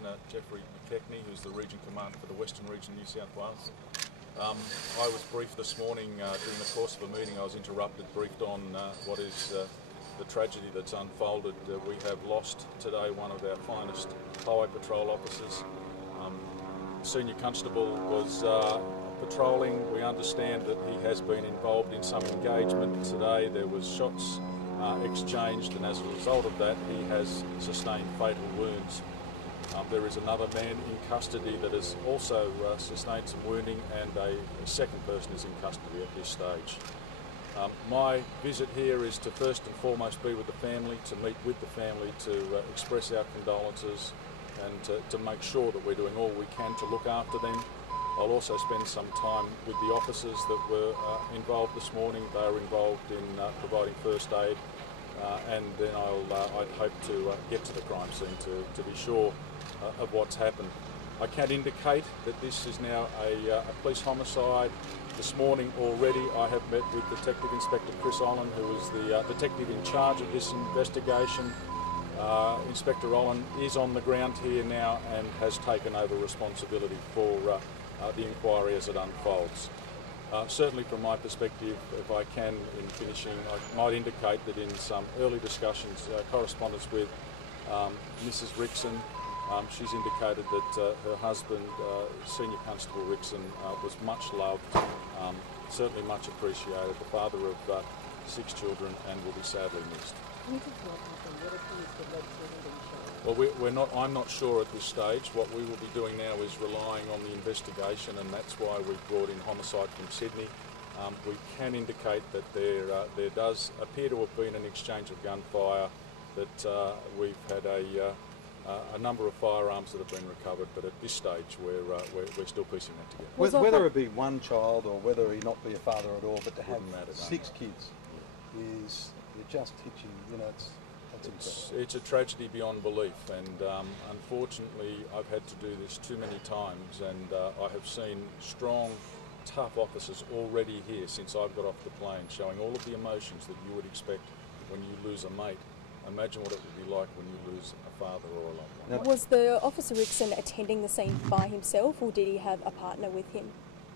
Commissioner Jeffrey McKechnie, who's the Region Commander for the Western Region, New South Wales. I was briefed this morning during the course of a meeting. I was briefed on what is the tragedy that's unfolded. We have lost today one of our finest highway patrol officers. Senior Constable was patrolling. We understand that he has been involved in some engagement today. There was shots exchanged, and as a result of that he has sustained fatal wounds. There is another man in custody that has also sustained some wounding, and a second person is in custody at this stage. My visit here is to first and foremost be with the family, to meet with the family, to express our condolences, and to make sure that we're doing all we can to look after them. I'll also spend some time with the officers that were involved this morning. They are involved in providing first aid, and then I'd hope to get to the crime scene to be sure of what's happened. I can indicate that this is now a police homicide. This morning already I have met with Detective Inspector Chris Olin, who is the detective in charge of this investigation. Inspector Olin is on the ground here now and has taken over responsibility for the inquiry as it unfolds. Certainly from my perspective, if I can, in finishing, I might indicate that in some early discussions, correspondence with Mrs Rixon, she's indicated that her husband, Senior Constable Rixon, was much loved, certainly much appreciated, the father of 6 children, and will be sadly missed. Can you tell what happened? What is the led to him being shot? Well, I'm not sure at this stage. What we will be doing now is relying on the investigation, and that's why we've brought in homicide from Sydney. We can indicate that there does appear to have been an exchange of gunfire, that we've had a number of firearms that have been recovered, but at this stage we're still piecing that together. Whether it be one child or whether he not be a father at all, but to have 6 kids is, it just hits you, it's a tragedy beyond belief, and unfortunately I've had to do this too many times, and I have seen strong, tough officers already here since I've got off the plane, showing all of the emotions that you would expect when you lose a mate. Imagine what it would be like when you lose a father or a loved one. Was the Officer Rixon attending the scene by himself, or did he have a partner with him?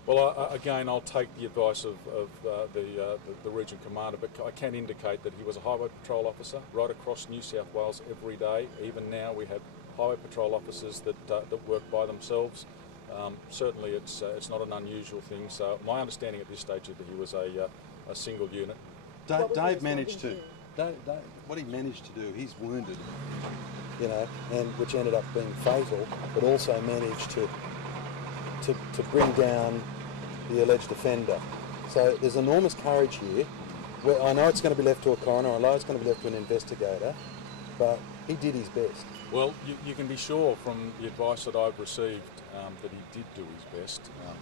Well, again, I'll take the advice of the Region Commander, but I can indicate that he was a Highway Patrol officer right across New South Wales every day. Even now we have Highway Patrol officers that work by themselves. Certainly it's not an unusual thing, so my understanding at this stage is that he was a single unit. Dave managed to... what he managed to do, he's wounded, and which ended up being fatal, but also managed to bring down the alleged offender. So there's enormous courage here. Where I know it's going to be left to a coroner, I know it's going to be left to an investigator, but he did his best. Well, you can be sure from the advice that I've received that he did do his best.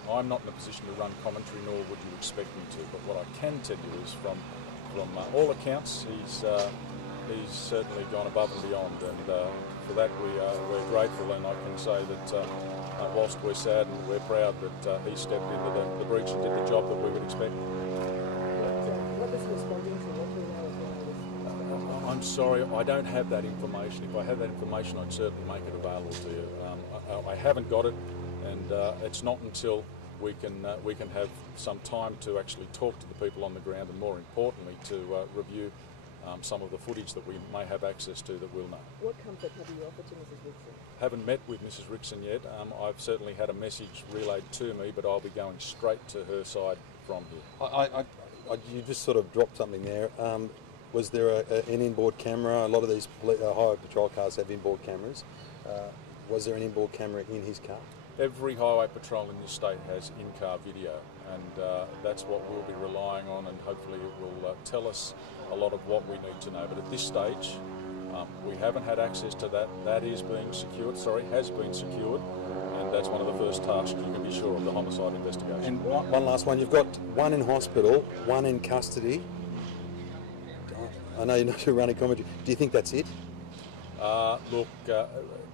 I'm not in a position to run commentary, nor would you expect me to, but what I can tell you is from all accounts, he's certainly gone above and beyond, and for that we're grateful, and I can say that whilst we're sad and we're proud that he stepped into the breach and did the job that we would expect. What was he responding to? What do you know as well? I'm sorry, I don't have that information. If I had that information, I'd certainly make it available to you. I haven't got it, and it's not until we can have some time to actually talk to the people on the ground, and more importantly to review some of the footage that we may have access to that we'll know. What comfort have you offered to Mrs Rixon? Haven't met with Mrs Rixon yet. I've certainly had a message relayed to me, but I'll be going straight to her side from here. You just sort of dropped something there. Was there an inboard camera? A lot of these highway patrol cars have inboard cameras. Was there an inboard camera in his car? Every highway patrol in this state has in-car video, and that's what we'll be relying on, and hopefully it will tell us a lot of what we need to know. But at this stage, we haven't had access to that. That is being secured, has been secured, and that's one of the first tasks, you can be sure, of the homicide investigation. And one last one, you've got one in hospital, one in custody. I know you're not running commentary. Do you think that's it? Look,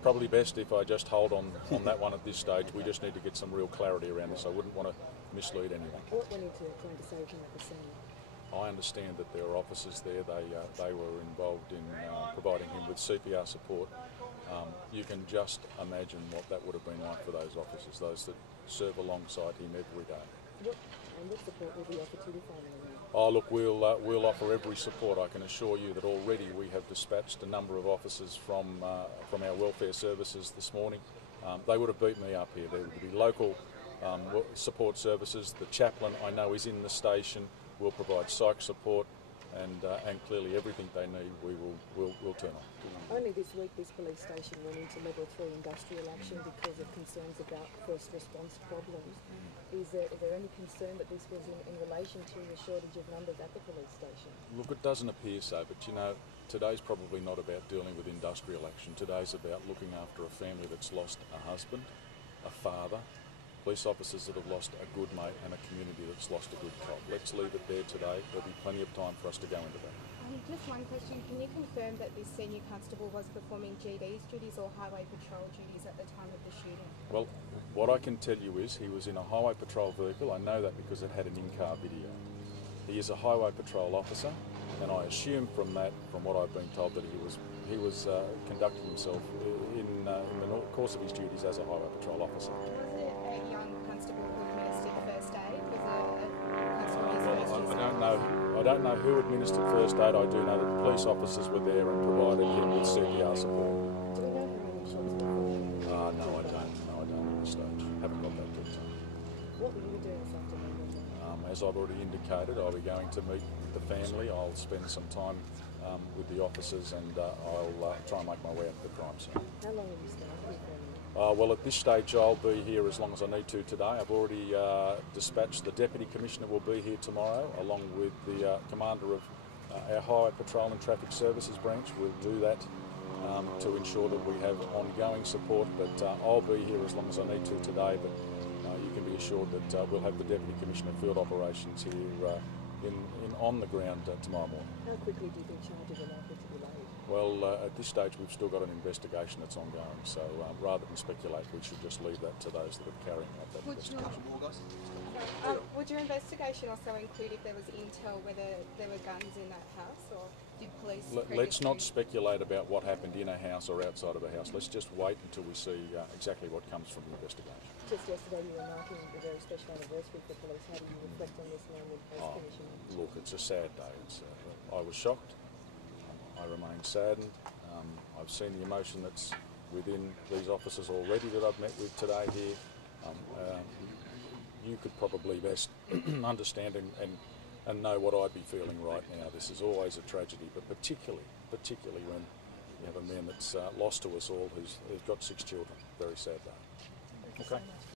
probably best if I just hold on that one at this stage. We just need to get some real clarity around this. I wouldn't want to mislead anyone. What went into trying to save him at the scene? I understand that there are officers there. They were involved in providing him with CPR support. You can just imagine what that would have been like for those officers, those that serve alongside him every day. What support will be offered to the family? Oh look, we'll offer every support. I can assure you that already we have dispatched a number of officers from our welfare services this morning. They would have beat me up here. There would be local support services. The chaplain I know is in the station. We'll provide psych support, and clearly everything they need we'll turn on. Only this week this police station went into level 3 industrial action because of concerns about first response problems. Is there any concern that this was in relation to the shortage of numbers at the police station? Look, it doesn't appear so, but you know, today's probably not about dealing with industrial action. Today's about looking after a family that's lost a husband, a father, police officers that have lost a good mate, and a community that's lost a good cop. Let's leave it there today. There'll be plenty of time for us to go into that. Just one question. Can you confirm that this senior constable was performing GD's duties or highway patrol duties at the time of the shooting? Well, what I can tell you is he was in a highway patrol vehicle. I know that because it had an in-car video. He is a highway patrol officer, and I assume from that, from what I've been told, that he was conducting himself in the course of his duties as a highway patrol officer. Was it a young constable who administered first aid? Was it a constable who was first aid? I don't know who administered first aid. I do know that the police officers were there and provided him with CPR support. Do we know how many shots were fired? No, I don't. No, I don't at this stage. Haven't got that detail. What will you be doing this afternoon? As I've already indicated, I'll be going to meet the family. I'll spend some time with the officers, and I'll try and make my way up to the crime scene. How long will you stay with your family? Well, at this stage, I'll be here as long as I need to today. I've already dispatched the Deputy Commissioner will be here tomorrow, along with the Commander of our Highway Patrol and Traffic Services branch. We'll do that to ensure that we have ongoing support, but I'll be here as long as I need to today, but you can be assured that we'll have the Deputy Commissioner of Field Operations here on the ground tomorrow morning. How quickly do you think charges are likely to be laid? Well, at this stage we've still got an investigation that's ongoing, so rather than speculate, we should just leave that to those that are carrying out that investigation. Would your investigation also include if there was intel whether there were guns in that house, or did police Let's not speculate about what happened in a house or outside of a house. Let's just wait until we see exactly what comes from the investigation. Just yesterday you were marking a very special anniversary for police. How do you reflect on this now with Police Commissioner? Look, it's a sad day. I was shocked. I remain saddened. I've seen the emotion that's within these officers already that I've met with today here. You could probably best understand and know what I'd be feeling right now. This is always a tragedy, but particularly when you have a man that's lost to us all who's got 6 children. Very sad day. Thank you so much.